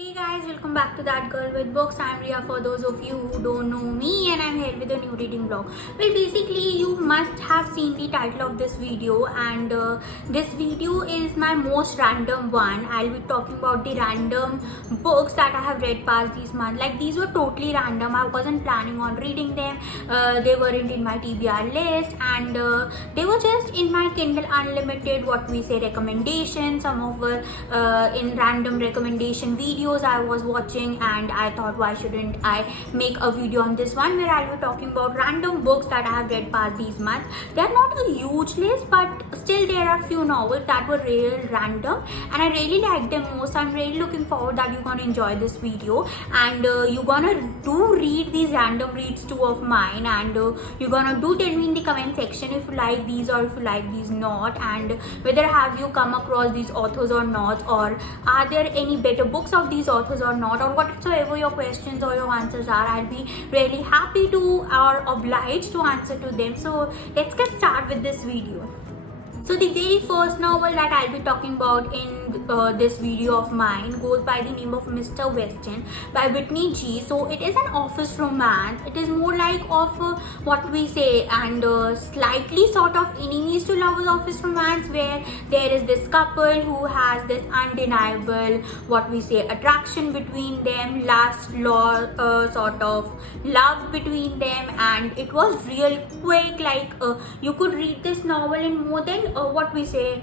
Hey guys, welcome back to That Girl with Books. I'm Ria for those of you who don't know me, and I'm here with a new reading vlog. Well, basically, you must have seen the title of this video, and this video is my most random one. I'll be talking about the random books that I have read past this month. Like, these were totally random. I wasn't planning on reading them. They weren't in my TBR list, and they were just in my Kindle Unlimited, what we say, recommendation. Some of were in random recommendation videos I was watching, and I thought, why shouldn't I make a video on this one where I'll be talking about random books that I have read past these months. They're not a huge list, but still there are few novels that were real random and I really liked them most. I'm really looking forward that you're gonna enjoy this video, and you're gonna do read these random reads too of mine, and you're gonna do tell me in the comment section if you like these or if you like these not, and whether have you come across these authors or not, or are there any better books of these authors or not, or whatsoever your questions or your answers are. I'll be really happy to or obliged to answer to them. So let's get started with this video. So the very first novel that I'll be talking about in this video of mine goes by the name of Mr. Weston by Whitney G. So it is an office romance. It is more like of what we say, and slightly sort of enemies to lovers office romance, where there is this couple who has this undeniable, what we say, attraction between them, sort of love between them, and it was real quick. Like you could read this novel in more than what we say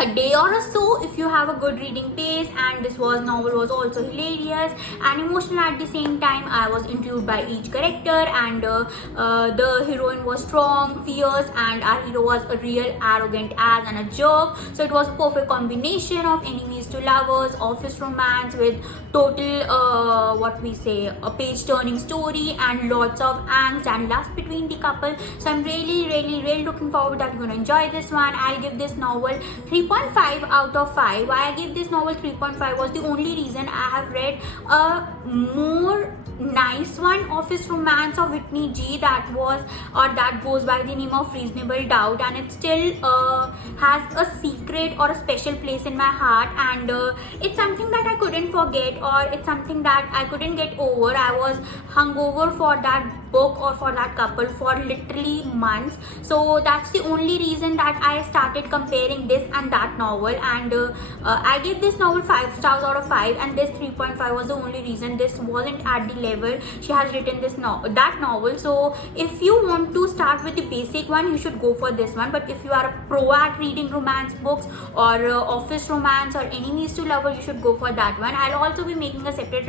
a day or so if you have a good reading pace. And this novel was also hilarious and emotional at the same time. I was intrigued by each character, and the heroine was strong, fierce, and our hero was a real arrogant ass and a jerk. So it was a perfect combination of enemies to lovers office romance with total what we say, a page turning story and lots of angst and lust between the couple. So I'm really looking forward that you're gonna enjoy this one. I'll give this novel 3.5 out of 5. Why I gave this novel 3.5 was the only reason I have read a more nice one, office romance of Whitney G, that goes by the name of Reasonable Doubt, and it still has a secret or a special place in my heart, and it's something that I couldn't forget, or it's something that I couldn't get over. I was hungover for that book or for that couple for literally months. So that's the only reason that I started comparing this and that novel, and I gave this novel 5 stars out of 5, and this 3.5 was the only reason. This wasn't at the level she has written that novel. So if you want to start with the basic one, you should go for this one. But if you are a pro at reading romance books or office romance or enemies to lover, you should go for that one. I'll also be making a separate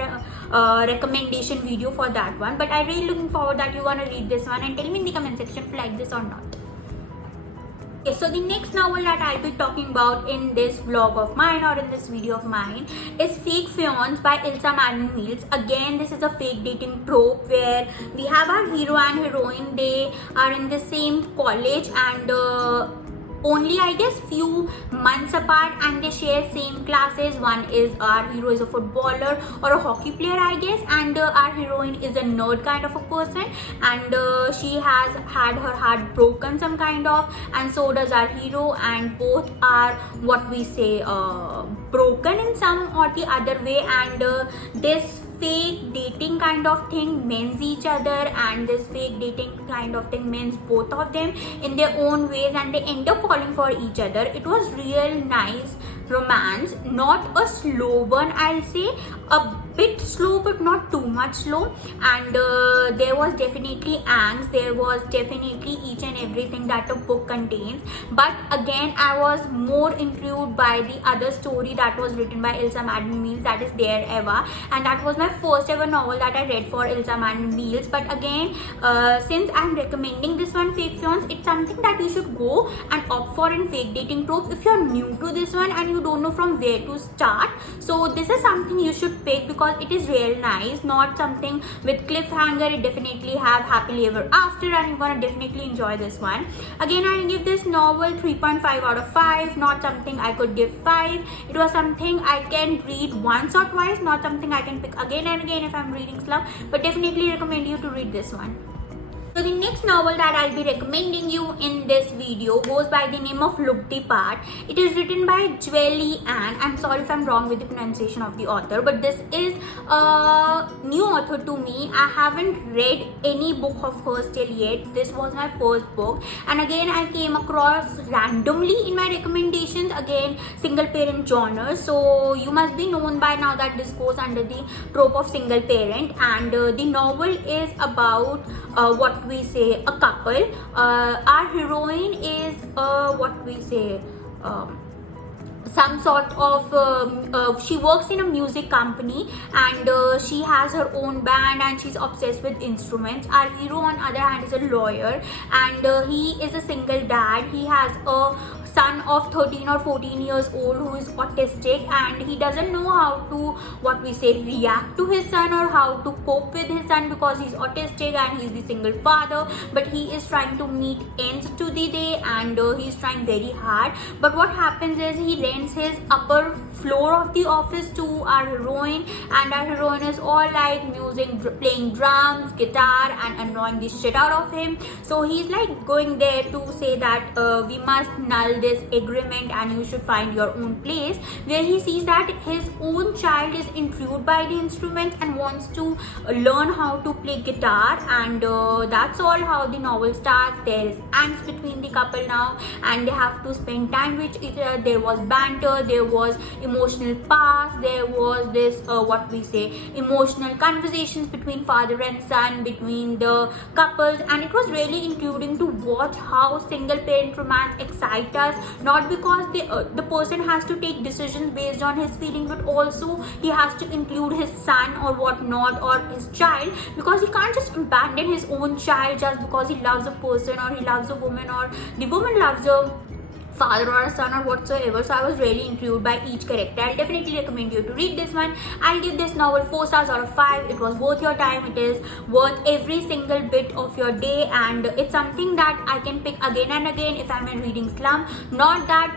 recommendation video for that one, but I'm really looking forward that you're gonna read this one and tell me in the comment section if you like this or not. Okay, so the next novel that I'll be talking about in this vlog of mine or in this video of mine is Fake Fiance by Ilsa Madden Mills. Again, this is a fake dating trope where we have our hero and heroine. They are in the same college, and only I guess few months apart, and they share same classes. One is our hero is a footballer or a hockey player, I guess, and our heroine is a nerd kind of a person, and she has had her heart broken some kind of, and so does our hero, and both are what we say broken in some or the other way, and this fake dating kind of thing mends each other, and this fake dating kind of thing mends both of them in their own ways, and they end up falling for each other. It was real nice romance, not a slow one, I'll say, a bit slow but not too much slow, and there was definitely angst, there was definitely each and everything that a book contains. But again, I was more intrigued by the other story that was written by Ilsa Madden Mills, that is Dear Eva, and that was my first ever novel that I read for Ilsa Madden Mills. But again, since I'm recommending this one, Fake Fiance, it's something that you should go and opt for in fake dating trope if you're new to this one and you don't know from where to start. So this is something you should pick because it is real nice, not something with cliffhanger. It definitely have happily ever after, and you're gonna definitely enjoy this one. Again, I'll give this novel 3.5 out of 5. Not something I could give 5. It was something I can read once or twice, not something I can pick again and again if I'm reading slump, but definitely recommend you to read this one. So the next novel that I'll be recommending you in this video goes by the name of Look Depart. It is written by Jweli Ann. I'm sorry if I'm wrong with the pronunciation of the author, but this is a new author to me. I haven't read any book of hers till yet. This was my first book, and again I came across randomly in my recommendations again single parent genre. So you must be known by now that this goes under the trope of single parent, and the novel is about what we say a couple. Our heroine is what we say some sort of she works in a music company, and she has her own band and she's obsessed with instruments. Our hero on other hand is a lawyer, and he is a single dad. He has a son of 13 or 14 years old who is autistic, and he doesn't know how to what we say react to his son or how to cope with his son because he's autistic and he's the single father. But he is trying to meet ends to the day, and he's trying very hard. But what happens is he rents his upper floor of the office to our heroine, and our heroine is all like music, playing drums, guitar, and annoying the shit out of him. So he's like going there to say that we must null this agreement and you should find your own place, where he sees that his own child is intrigued by the instruments and wants to learn how to play guitar. And that's all how the novel starts. There is angst between the couple now, and they have to spend time with each other. There was banter, there was emotional past, there was this what we say emotional conversations between father and son, between the couples, and it was really including to watch how single parent romance excites us, not because the person has to take decisions based on his feeling, but also he has to include his son or whatnot, or his child, because he can't just abandon his own child just because he loves a person or he loves a woman or the woman loves a father or a son or whatsoever. So I was really intrigued by each character. I'll definitely recommend you to read this one. I'll give this novel 4 stars out of 5. It was worth your time. It is worth every single bit of your day, and it's something that I can pick again and again if I'm in reading slump. Not that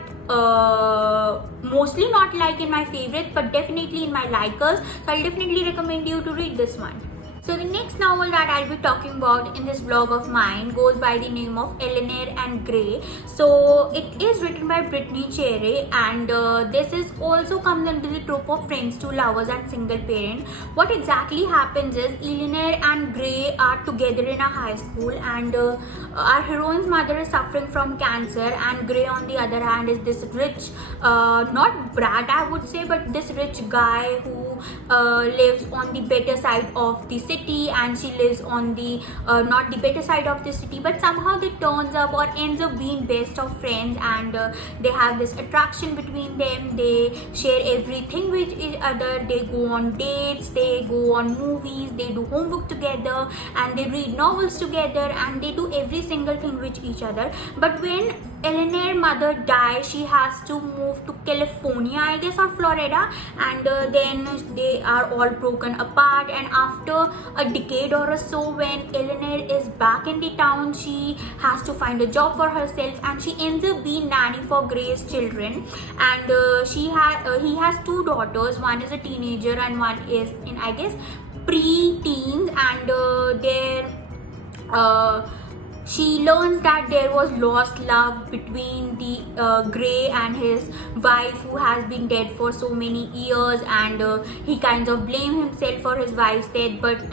mostly not like in my favorites, but definitely in my likers. So I'll definitely recommend you to read this one. So the next novel that I'll be talking about in this vlog of mine goes by the name of Eleanor and Gray. So it is written by Brittany Cherry, and this is also comes under the trope of friends to lovers and single parent. What exactly happens is Eleanor and Gray are together in a high school, and our heroine's mother is suffering from cancer, and Gray on the other hand is this rich, not brat I would say, but this rich guy who lives on the better side of the city, and she lives on the not the better side of the city, but somehow they turns up or ends up being best of friends, and they have this attraction between them. They share everything with each other. They go on dates, they go on movies, they do homework together, and they read novels together, and they do every single thing with each other. But when Eleanor's mother dies, she has to move to California, I guess, or Florida, and then they are all broken apart. And after a decade or so, when Eleanor is back in the town, she has to find a job for herself, and she ends up being nanny for Gray's children. And he has 2 daughters. One is a teenager and one is in, I guess, pre-teens, and she learns that there was lost love between the Gray and his wife, who has been dead for so many years, and he kind of blames himself for his wife's death, but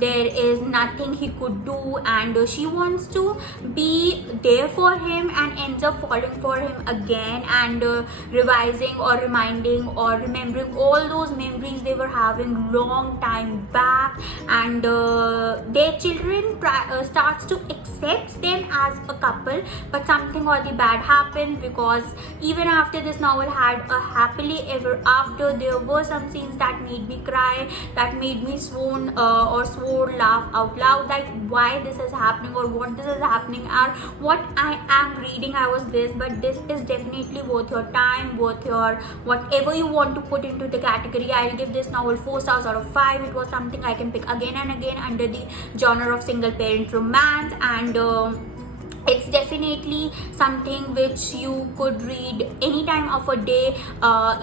there is nothing he could do, and she wants to be there for him and ends up falling for him again, and revising or reminding or remembering all those memories they were having long time back. And their children starts to accept them as a couple, but something or the bad happened, because even after this novel had a happily ever after, there were some scenes that made me cry, that made me swoon or swore laugh out loud, like why this is happening or what this is happening, or what I am reading I was this. But this is definitely worth your time, worth your whatever you want to put into the category. I'll give this novel 4 stars out of 5. It was something I can pick again and again under the genre of single parent romance, and it's definitely something which you could read any time of a day,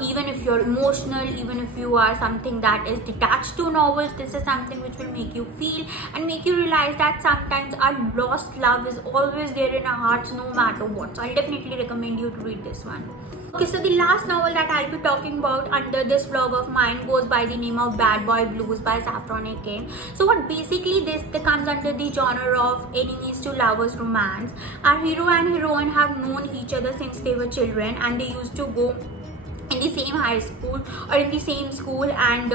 even if you're emotional, even if you are something that is detached to novels. This is something which will make you feel and make you realize that sometimes our lost love is always there in our hearts no matter what. So I'll definitely recommend you to read this one. Okay, so the last novel that I'll be talking about under this vlog of mine goes by the name of Bad Boy Blues by Saffron A. So what basically this comes under the genre of enemies to lovers romance. Our hero and heroine have known each other since they were children, and they used to go in the same high school or in the same school, and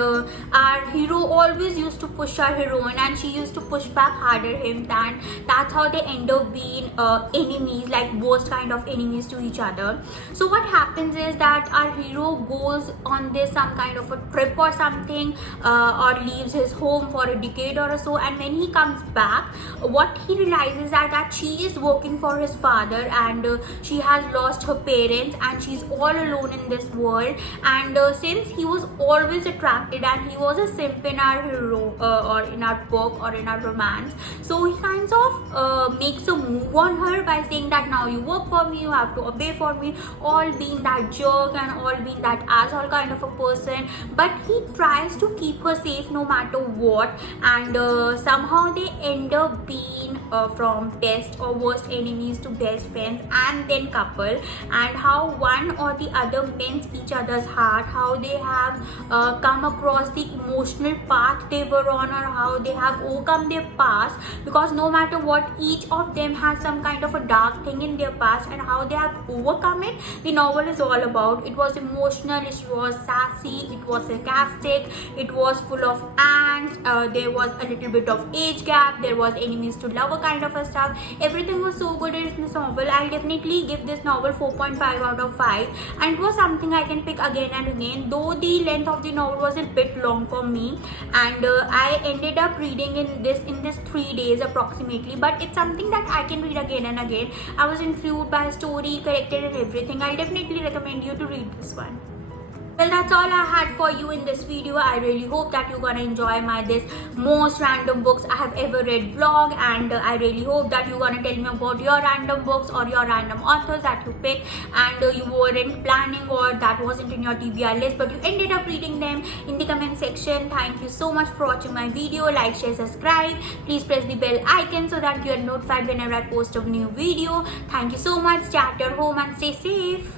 our hero always used to push our heroine and she used to push back harder him, and that's how they end up being enemies, like worst kind of enemies to each other. So what happens is that our hero goes on this some kind of a trip or something, or leaves his home for a decade or so, and when he comes back, what he realizes that she is working for his father, and she has lost her parents and she's all alone in this world. And since he was always attracted and he was a simp in our hero or in our book or in our romance, so he kind of makes a move on her by saying that now you work for me, you have to obey for me, all being that jerk and all being that asshole kind of a person. But he tries to keep her safe no matter what, and somehow they end up being from best or worst enemies to best friends and then couple, and how one or the other mends each other's heart, how they have come across the emotional path they were on, or how they have overcome their past, because no matter what, each of them has some kind of a dark thing in their past, and how they have overcome it, the novel is all about. It was emotional, it was sassy, it was sarcastic, it was full of angst, there was a little bit of age gap, there was enemies to lover kind of a stuff. Everything was so good in this novel. I'll definitely give this novel 4.5 out of 5, and it was something I can pick again and again, though the length of the novel was a bit long for me, and I ended up reading in this 3 days approximately, but it's something that I can read again and again. I was influenced by story, character and everything. I'll definitely recommend you to read this one. Well, that's all I had for you in this video. I really hope that you're gonna enjoy my this most random books I have ever read vlog, and I really hope that you're gonna tell me about your random books or your random authors that you picked and you weren't planning, or that wasn't in your TBR list but you ended up reading them in the comment section. Thank you so much for watching my video. Like, share, subscribe. Please press the bell icon so that you are notified whenever I post a new video. Thank you so much. Stay at your home and stay safe.